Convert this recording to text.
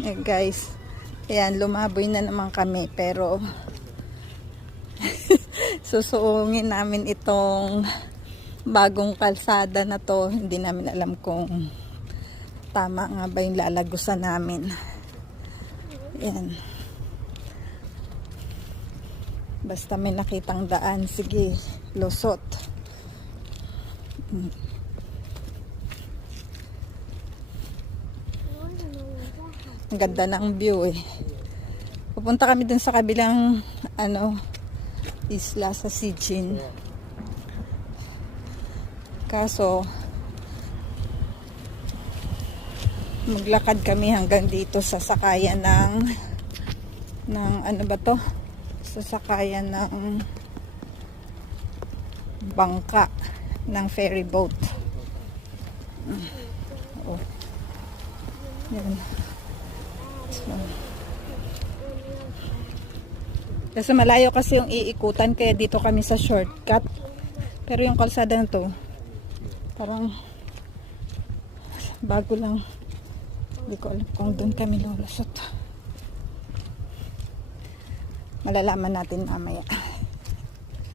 Eh, guys, ayan, lumaboy na naman kami, pero susuungin namin itong bagong kalsada na to. Hindi namin alam kung tama nga ba yung lalagusan namin. Ayan. Basta may nakitang daan, sige, lusot. Ang ganda ng view eh. Pupunta kami dun sa kabilang isla sa Sijin. Kaso maglakad kami hanggang dito sa sakayan ng ano ba to? Sa sakayan ng bangka ng ferry boat. Oh. Yan. Kasi malayo kasi yung iikutan, kaya dito kami sa shortcut. Pero yung kalsada na to parang bago lang. Hindi ko alam kung doon kami lulusot. Malalaman natin mamaya.